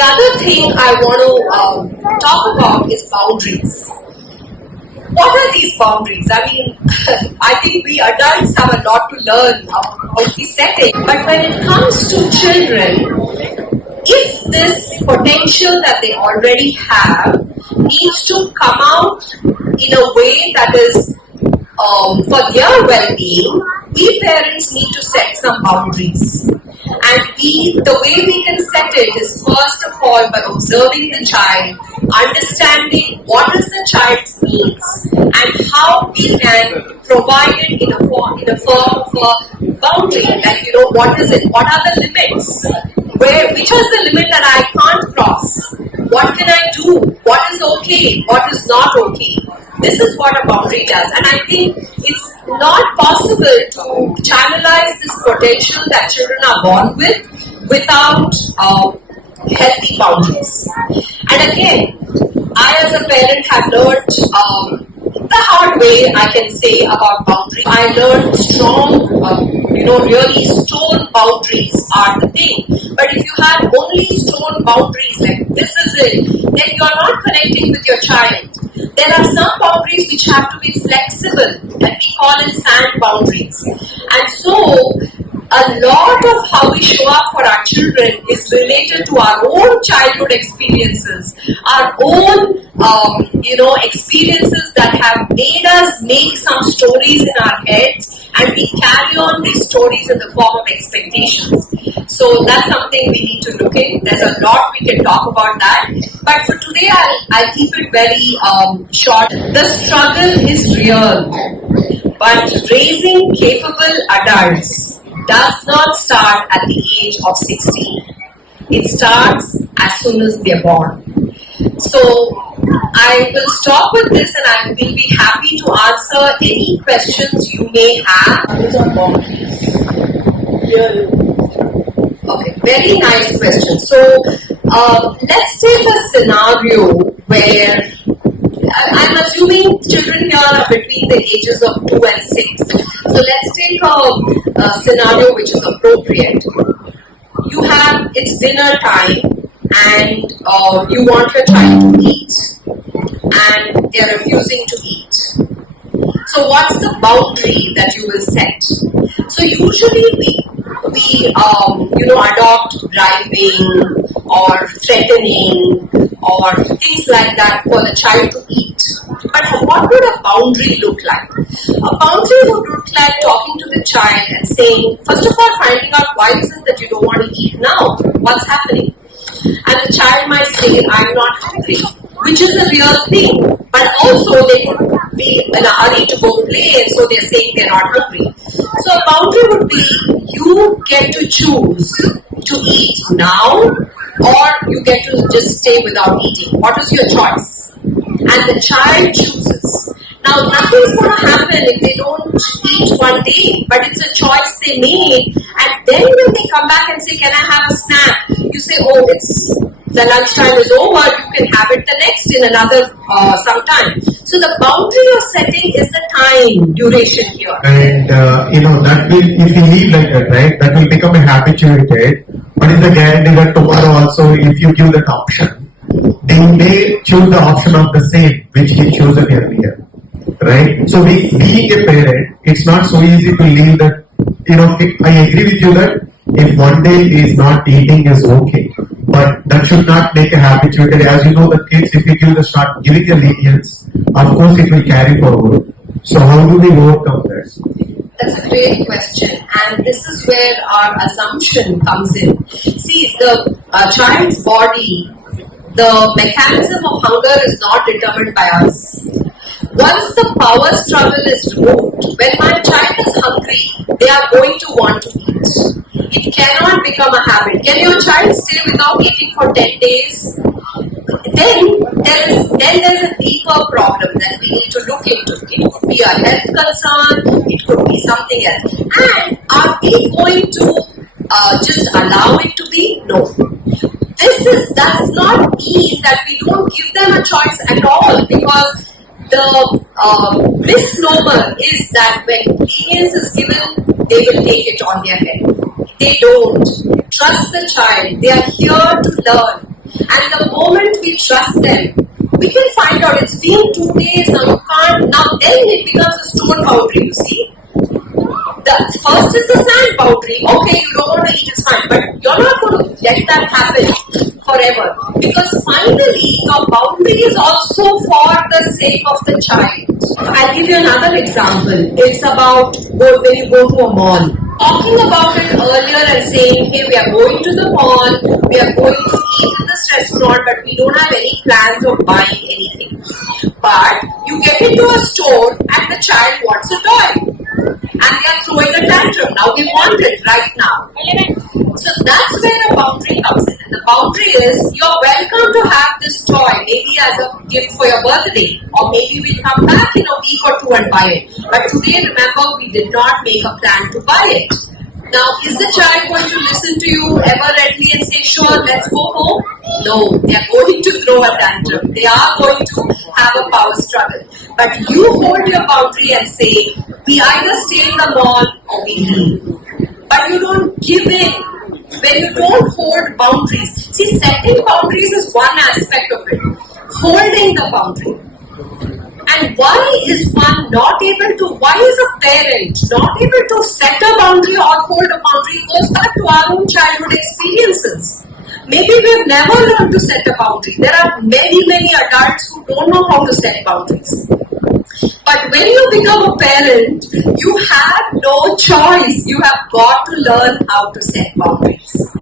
The other thing I want to talk about is boundaries. What are these boundaries? I mean, I think we adults have a lot to learn about the setting. But when it comes to children, if this potential that they already have needs to come out in a way that is for their well-being, we parents need to set some boundaries. And the way we can set it is first of all by observing the child, understanding what is the child's needs and how we can provide it in a form of a boundary. Like, what is it? What are the limits? Which is the limit that I can't cross? What can I do? What is okay? What is not okay? This is what a boundary does. And I think it's not possible to channelize this potential that children are born with without healthy boundaries. And again, I as a parent have learned the hard way, I can say, about boundaries. I learned strong, really stone boundaries are the thing. But if you have only stone boundaries, like this is it, then you are not connecting with your child. There are some boundaries which have to be flexible, and we call it sand boundaries. And so, a lot of how we show up for our children is related to our own childhood experiences, our own, experiences that have made us make some stories in our heads, and we carry on these stories in the form of expectations. So that's something we need to look in. There's a lot we can talk about that. But for today, I'll keep it very short. The struggle is real, but raising capable adults does not start at the age of 16. It starts as soon as they're born. So I will stop with this, and I will be happy to answer any questions you may have. Okay, very nice question. So let's take a scenario where I'm assuming children here are between the ages of 2 and 6. So let's take a scenario which is appropriate. It's dinner time and you want your child to eat and they're refusing to eat. So what's the boundary that you will set? So usually we adopt bribing or threatening or things like that for the child to eat. But what would a boundary look like? A boundary would look like talking to the child and saying, first of all, finding out why is it that you don't want to eat now? What's happening? And the child might say, I'm not hungry, which is a real thing. But also they could be in a hurry to go play, and so they're saying they're not hungry. So a boundary would be, you get to choose to eat now, or you get to just stay without eating. What is your choice? And the child chooses. Now, nothing's going to happen if they don't eat one day, but it's a choice they made. And then when they come back and say, can I have a snack? You say, oh, the lunchtime is over, you can have it the next in another sometime. So the boundary you're setting is the time duration here. And, that will, if you leave like that, right, that will become a habituated. What is the guarantee that tomorrow also, if you give that option, they may choose the option of the same, which he chosen earlier. Right? So being a parent, it's not so easy to leave that, I agree with you that if one day is not eating is okay, but that should not make a habituated. As you know, the kids, if you start giving a lenience, of course it will carry forward. So how do we overcome that? That's a great question, and this is where our assumption comes in. See, the child's body, the mechanism of hunger is not determined by us. Once the power struggle is removed, when my child is hungry, they are going to want to eat. It cannot become a habit. Can your child stay without eating for 10 days? Then there's a deeper problem that we need to look into. It could be a health concern, it could be something else. And are we going to just allow it to be? No. Does not mean that we don't give them a choice at all, because the misnomer is that when lenience is given, they will take it on their head. They don't. Trust the child. They are here to learn. And the moment we trust them, we can find out it's been 2 days now, you can't, now then it becomes a stone boundary, you see. The first is the sand boundary. Okay, you don't want to eat, it's fine, but you're not going to let that happen forever. Because finally, your boundary is also for the sake of the child. I'll give you another example. It's about when you go to a mall. Talking about it earlier and saying, hey, we are going to the mall, we are going to eat in this restaurant, but we don't have any plans of buying anything. But you get into a store and the child wants a toy. And they are throwing a tantrum. Now we want it right now. So that's where a boundary comes in. And the boundary is you're welcome to have this toy, maybe as a gift for your birthday, or maybe we'll come back in a week or two and buy it. But today, remember, we did not make a plan to buy it. Now, is the child going to listen to you ever readily and say, sure, let's go home? No, they are going to throw a tantrum. They are going to have a power struggle. But you hold your boundary and say, we either stay in the mall or we leave. But you don't give in. When you don't hold boundaries, see, setting boundaries is one aspect of it. Holding the boundary. And why is one not able to, why is a parent not able to set a boundary or hold a boundary? It goes back to our own childhood experiences. Maybe we've never learned to set a boundary. There are many, many adults who don't know how to set boundaries. But when you become a parent, you have no choice. You have got to learn how to set boundaries.